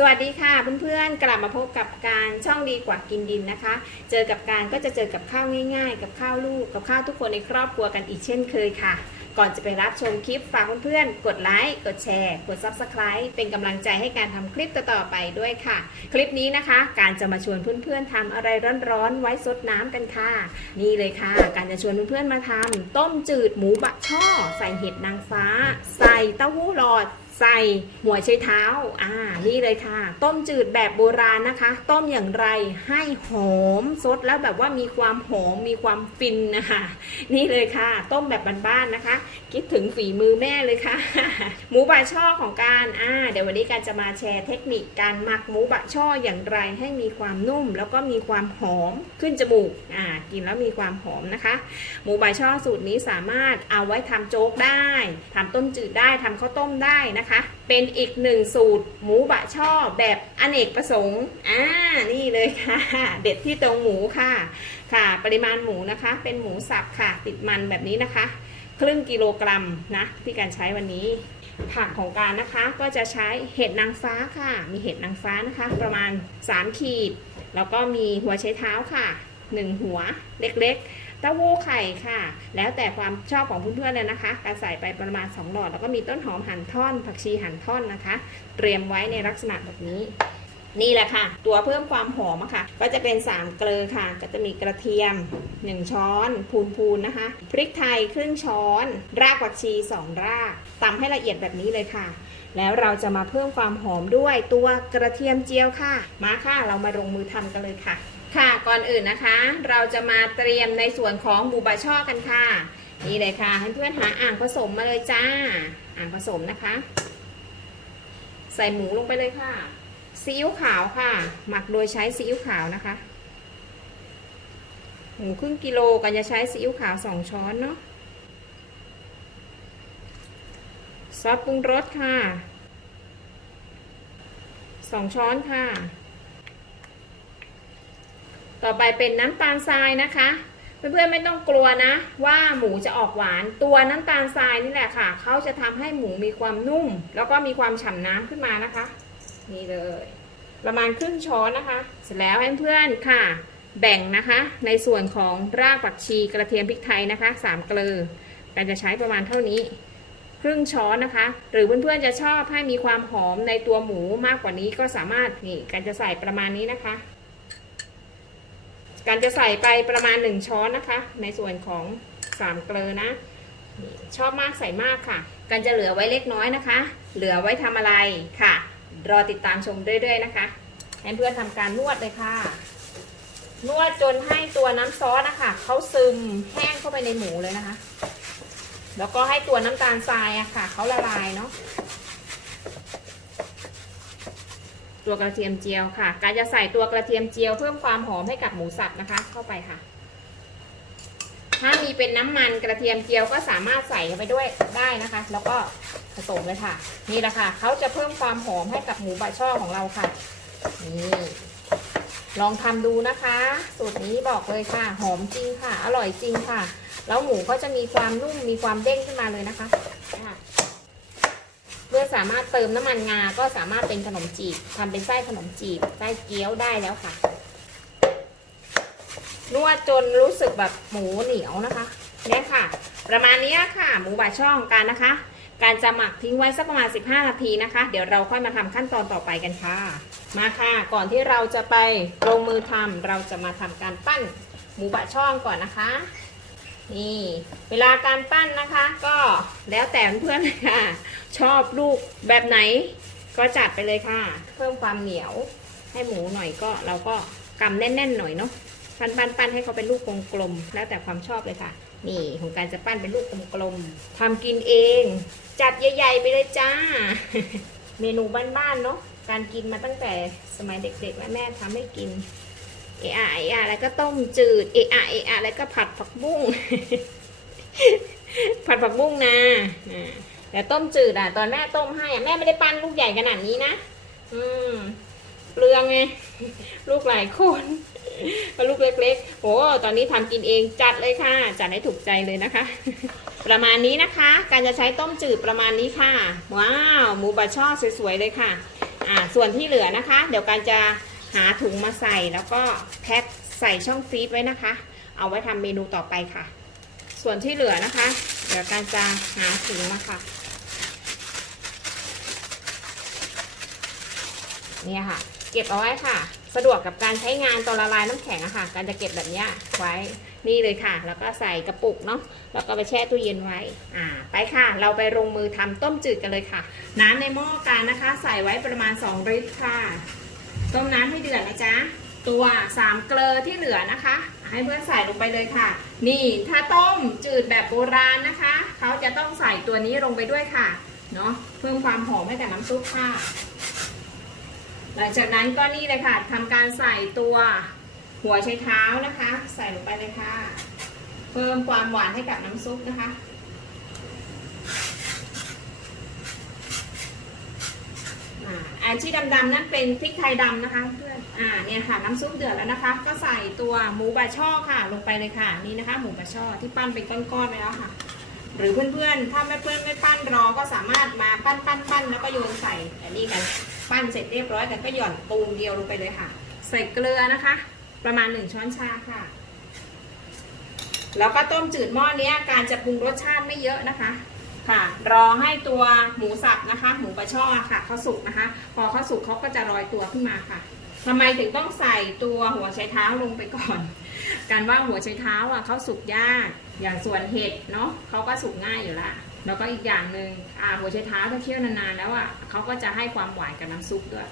สวัสดีค่ะเพื่อนๆกลับมาพบกับการช่องดีกว่ากินดินนะคะ เจอกับการก็จะเจอกับข้าวง่าย ๆ กับข้าวลูกกับข้าวทุกคนในครอบครัวกันอีกเช่นเคยค่ะ ก่อนจะไปรับชมคลิปฝากเพื่อนๆกดไลค์กดแชร์กด Subscribe เป็นกำลังใจให้การทำคลิปต่อๆไปด้วยค่ะ คลิปนี้นะคะ การจะมาชวนเพื่อนๆทำอะไรร้อนๆไว้ซดน้ำกันค่ะ นี่เลยค่ะ การจะชวนเพื่อนๆมาทำต้มจืดหมูบะช่อ ใส่เห็ดนางฟ้า ใส่เต้าหู้หลอด ใส่หัวไชเท้า อ่า นี่เลยค่ะ ต้มจืดแบบโบราณนะคะ ต้มอย่างไรให้หอมซดแล้วแบบว่ามีความหอม มีความฟินนะคะ นี่เลยค่ะ ต้มแบบบ้านๆนะคะ คิดถึงฝีมือแม่เลยค่ะ หมูบะช่อของการ อ่า เดี๋ยววันนี้การจะมาแชร์เทคนิคการหมักหมูบะช่ออย่างไรให้มีความนุ่ม แล้วก็มีความหอมขึ้นจมูก อ่า กินแล้วมีความหอมนะคะ หมูบะช่อสูตรนี้สามารถเอาไว้ทำโจ๊กได้ทำต้มจืดได้ทำข้าวต้มได้นะคะเป็นอีกหนึ่งสูตรหมูบะช่อแบบอเนกประสงค์อ่านี่เลยค่ะ เด็ดที่ตรงหมูค่ะ ค่ะ ปริมาณหมูนะคะ เป็นหมูสับค่ะ ติดมันแบบนี้นะคะ ครึ่งกิโลกรัมนะ ที่การใช้วันนี้ ผักของการนะคะก็จะใช้เห็ดนางฟ้าค่ะ มีเห็ดนางฟ้านะคะ ประมาณ 3 ขีด แล้วก็มีหัวไชเท้าค่ะ 1 หัวเล็กๆ เต้าหู้ไข่ค่ะ แล้วแต่ความชอบของเพื่อนๆเลยนะคะการใส่ไปประมาณ 2 หลอด แล้วก็มีต้นหอมหั่นท่อน ผักชีหั่นท่อนนะคะ เตรียมไว้ในลักษณะแบบนี้นี่แหละค่ะ ตัวเพิ่มความหอมอะค่ะ ก็จะเป็น 3 เกลือค่ะ ก็จะมีกระเทียม 1 ช้อน พูนๆนะคะ พริกไทยครึ่งช้อน รากผักชี 2 รากตำให้ละเอียดแบบนี้เลยค่ะ แล้วเราจะมาเพิ่มความหอมด้วยตัวกระเทียมเจียวค่ะ มาค่ะ เรามาลงมือทำกันเลยค่ะ ค่ะก่อนอื่นนะคะ เราจะมาเตรียมในส่วนของหมูบะช่อกันค่ะ นี่เลยค่ะให้เพื่อนหาอ่างผสมมาเลยจ้า อ่างผสมนะคะ ใส่หมูลงไปเลยค่ะซีอิ๊วขาวค่ะ หมักโดยใช้ซีอิ๊วขาวนะคะ หมูครึ่งกิโลกันจะใช้ซีอิ๊วขาวสองช้อนเนาะซอสปรุงรสค่ะสองช้อนค่ะ ต่อไปเป็นน้ำตาลทรายนะคะ เพื่อนๆไม่ต้องกลัวนะ ว่าหมูจะออกหวานตัวน้ำตาลทรายนี่แหละค่ะเขาจะทำให้หมูมีความนุ่ม แล้วก็มีความฉ่ำน้ำขึ้นมานะคะ นี่เลย ประมาณครึ่งช้อนนะคะ เสร็จแล้วเพื่อนๆค่ะ แบ่งนะคะ ในส่วนของรากผักชีกระเทียมพริกไทยนะคะสามเกลือการจะใช้ประมาณเท่านี้ครึ่งช้อนนะคะ หรือเพื่อนๆจะชอบให้มีความหอมในตัวหมูมากกว่านี้ก็สามารถนี่การจะใส่ประมาณนี้นะคะ การจะใส่ไปประมาณ 1 ช้อนนะคะ ในส่วนของ3เกลือนะชอบมากใส่มากค่ะการจะเหลือไว้เล็กน้อยนะคะ เหลือไว้ทำอะไรค่ะ รอติดตามชมเรื่อยๆนะคะให้เพื่อนทำการนวดเลยค่ะ นวดจนให้ตัวน้ำซอสนะคะเขาซึมแห้งเข้าไปในหมูเลยนะคะ แล้วก็ให้ตัวน้ำตาลทรายอะค่ะเขาละลายเนาะ ตัวกระเทียมเจียวค่ะ การจะใส่ตัวกระเทียมเจียวเพิ่มความหอมให้กับหมูสับนะคะ เข้าไปค่ะ ถ้ามีเป็นน้ำมันกระเทียมเจียวก็สามารถใส่ไปด้วยได้นะคะ แล้วก็ผสมเลยค่ะ นี่แหละค่ะเขาจะเพิ่มความหอมให้กับหมูบะช่อของเราค่ะ นี่ลองทำดูนะคะ สูตรนี้บอกเลยค่ะ หอมจริงค่ะ อร่อยจริงค่ะ แล้วหมูก็จะมีความนุ่มมีความเด้งขึ้นมาเลยนะคะ เมื่อสามารถเติมน้ำมันงา ก็สามารถเป็นขนมจีบทำเป็นไส้ขนมจีบไส้เกี๊ยวได้แล้วค่ะ นวดจนรู้สึกแบบหมูเหนียวนะคะเนี่ยค่ะ ประมาณนี้ค่ะหมูบาช่องการนะคะ การจะหมักทิ้งไว้สักประมาณ 15 นาทีนะคะ เดี๋ยวเราค่อยมาทำขั้นตอนต่อไปกันค่ะ มาค่ะ ก่อนที่เราจะไปลงมือทำเราจะมาทำการปั้นหมูบะช่องก่อนนะคะ นี่เวลาการปั้นนะคะ ก็แล้วแต่เพื่อนค่ะ ชอบลูกแบบไหน ก็จัดไปเลยค่ะ เพิ่มความเหนียวให้หมูหน่อยก็เราก็กำแน่นๆหน่อยเนาะปั้นปั้นปั้นให้เขาเป็นลูกกลมๆแล้วแต่ความชอบเลยค่ะ นี่ของการจะปั้นเป็นลูกกลมๆทำกินเอง จัดใหญ่ๆไปเลยจ้า เมนูบ้านๆเนาะการกินมาตั้งแต่สมัยเด็กๆแล้วแม่ทำให้กิน เอะอะเอะอะแล้วก็ต้มจืดเอะอะเอะอะแล้วก็ผัดผักบุ้งผัดผักบุ้งนะแต่ต้มจืดอะ ตอนแม่ต้มให้อะแม่ไม่ได้ปั้นลูกใหญ่ขนาดนี้นะอืมเปลืองไงลูกหลายคนก็ลูกเล็กๆโอ้ตอนนี้ทำกินเองจัดเลยค่ะ จัดให้ถูกใจเลยนะคะ ประมาณนี้นะคะ การจะใช้ต้มจืดประมาณนี้ค่ะ ว้าว หมูบะช่อสวยๆเลยค่ะ อ่า ส่วนที่เหลือนะคะ เดี๋ยวการจะ หาถุงมาใส่แล้วก็แพ็คใส่ช่องฟรีซไว้นะคะ เอาไว้ทำเมนูต่อไปค่ะ ส่วนที่เหลือนะคะ เดี๋ยวการจะหาถุงมาค่ะเนี่ยค่ะ เก็บเอาไว้ค่ะ สะดวกกับการใช้งานตอนละลายน้ำแข็งอะค่ะ การจะเก็บแบบนี้ไว้นี่เลยค่ะ แล้วก็ใส่กระปุกเนาะแล้วก็ไปแช่ตู้เย็นไว้อ่าไปค่ะ เราไปลงมือทำต้มจืดกันเลยค่ะ น้ำในหม้อกันนะคะ ใส่ไว้ประมาณ 2 ลิตรค่ะ ต้มน้ำให้เดือดนะจ๊ะ ตัวสามเกลือที่เหลือนะคะ ให้เพื่อนใส่ลงไปเลยค่ะ นี่ถ้าต้มจืดแบบโบราณนะคะ เขาจะต้องใส่ตัวนี้ลงไปด้วยค่ะ เนาะเพิ่มความหอมให้กับน้ำซุปค่ะ หลังจากนั้นก็นี่เลยค่ะทำการใส่ตัวหัวไชเท้านะคะ ใส่ลงไปเลยค่ะ เพิ่มความหวานให้กับน้ำซุปนะคะ อันที่ดำๆนั่นเป็นพริกไทยดำนะคะเพื่อนอ่าเนี่ยค่ะน้ำซุปเดือดแล้วนะคะ ก็ใส่ตัวหมูบาช่อค่ะ ลงไปเลยค่ะนี่นะคะ หมูบาช่อที่ปั้นเป็นก้อนๆไปแล้วค่ะ หรือเพื่อนๆถ้าไม่เพื่อนไม่ปั้นรอก็สามารถมาปั้นปั้นปั้นแล้วก็โยนใส่อันนี้กันปั้นเสร็จเรียบร้อยกันก็หย่อนตูมเดียวลงไปเลยค่ะ ใส่เกลือนะคะ ประมาณหนึ่งช้อนชาค่ะแล้วก็ต้มจืดหม้อเนี้ยการจะปรุงรสชาติไม่เยอะนะคะ ค่ะ รอให้ตัวหมูสับนะคะ หมูปลาช่อค่ะเขาสุกนะคะ พอเขาสุกเขาก็จะลอยตัวขึ้นมาค่ะทำไมถึงต้องใส่ตัวหัวไชเท้าลงไปก่อน การว่าหัวไชเท้าอะเขาสุกยาก อย่างส่วนเห็ดเนาะเขาก็สุกง่ายอยู่ละแล้วก็อีกอย่างหนึ่งหัวไชเท้าถ้าเคี่ยวนานๆแล้วอะเขาก็จะให้ความหวานกับน้ำซุปด้วย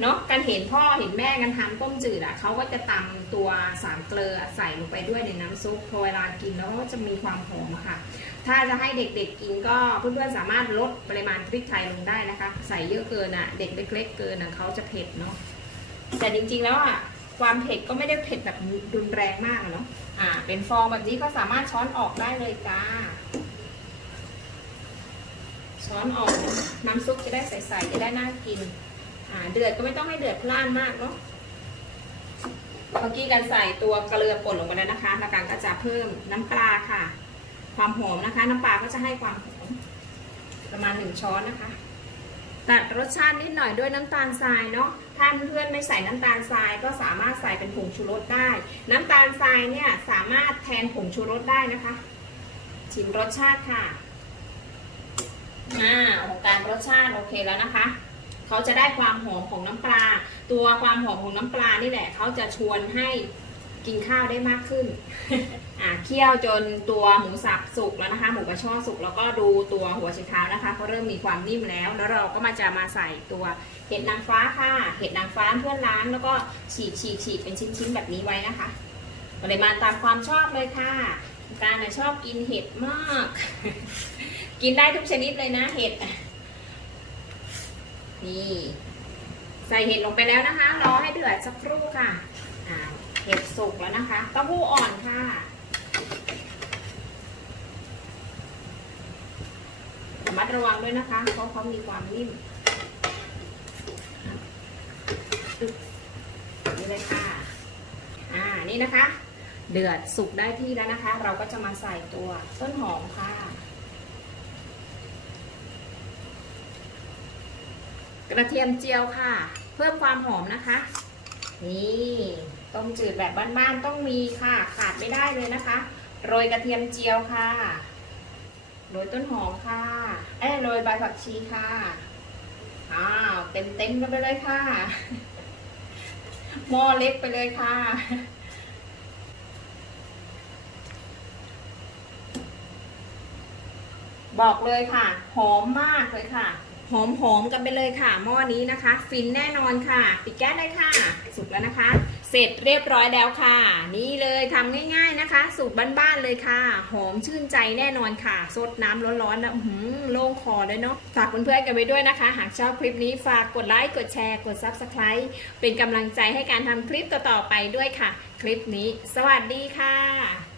เนาะการเห็นพ่อเห็นแม่กันทำต้มจืดอะเขาก็จะตำตัวสามเกลือใส่ลงไปด้วยในน้ำซุปพอเวลากินแล้วก็จะมีความหอมค่ะ ถ้าจะให้เด็กๆกินก็เพื่อนๆสามารถลดปริมาณพริกไทยลงได้นะคะ ใส่เยอะเกินอะเด็กเล็กๆเกินอะเขาจะเผ็ดเนาะแต่จริงๆแล้วอะความเผ็ดก็ไม่ได้เผ็ดแบบรุนแรงมากเนาะอ่า เป็นฟองแบบนี้ก็สามารถช้อนออกได้เลยจ้าช้อนออกน้ำซุปจะได้ใสๆจะได้น่ากิน อ่าเดือดก็ไม่ต้องให้เดือดพล่านมากเนาะเมื่อกี้การใส่ตัวเกลือป่นลงไปแล้วนะคะแล้วการก็จะเพิ่มน้ำปลาค่ะ ความหอมนะคะ น้ำปลาก็จะให้ความหอมประมาณหนึ่งช้อนนะคะ ตัดรสชาตินิดหน่อยด้วยน้ำตาลทรายเนาะถ้าเพื่อนไม่ใส่น้ำตาลทรายก็สามารถใส่เป็นผงชูรสได้ น้ำตาลทรายเนี่ยสามารถแทนผงชูรสได้นะคะ ชิมรสชาติค่ะอ่าของการรสชาติโอเคแล้วนะคะ เขาจะได้ความหอมของน้ำปลา ตัวความหอมของน้ำปลานี่แหละเขาจะชวนให้กินข้าวได้มากขึ้น อ่าเคี่ยวจนตัวหมูสับสุกแล้วนะคะ หมูกระช่อสุกแล้วก็ดูตัวหัวไชเท้านะคะเขาเริ่มมีความนิ่มแล้ว แล้วเราก็มาจะมาใส่ตัวเห็ดนางฟ้าค่ะ เห็ดนางฟ้าเพื่อนล้างแล้วก็ฉีกฉีกฉีกเป็นชิ้นๆแบบนี้ไว้นะคะปริมาณตามความชอบเลยค่ะการชอบกินเห็ดมาก กินได้ทุกชนิดเลยนะเห็ด นี่ใส่เห็ดลงไปแล้วนะคะ รอให้เดือดสักครู่ค่ะเห็ดสุกแล้วนะคะเต้าหู้อ่อนค่ะระมัดระวังด้วยนะคะ เพราะเขามีความนิ่มนี่เลยค่ะ อ่า นี่นะคะ เดือดสุกได้ที่แล้วนะคะ เราก็จะมาใส่ตัวต้นหอมค่ะ กระเทียมเจียวค่ะ เพิ่มความหอมนะคะ นี่ต้มจืดแบบบ้านๆต้องมีค่ะ ขาดไม่ได้เลยนะคะ โรยกระเทียมเจียวค่ะ โรยต้นหอมค่ะเอ้โรยใบผักชีค่ะอ้าวเต็มๆกันไปเลยค่ะหม้อเล็กไปเลยค่ะบอกเลยค่ะ หอมมากเลยค่ะ หอมๆกันไปเลยค่ะ หม้อนี้นะคะ ฟินแน่นอนค่ะ ปิดแก๊สเลยค่ะ สุกแล้วนะคะ เสร็จเรียบร้อยแล้วค่ะ นี่เลยทำง่าย ๆนะคะ สูตรบ้านๆเลยค่ะ หอมชื่นใจแน่นอนค่ะสดน้ำร้อนๆนะหือโล่งคอเลยเนาะฝากเพื่อนๆกันไปด้วยนะคะ หากชอบคลิปนี้ฝากกดไลค์กดแชร์กด Subscribe เป็นกำลังใจให้การทำคลิปต่อๆไปด้วยค่ะ คลิปนี้ สวัสดีค่ะ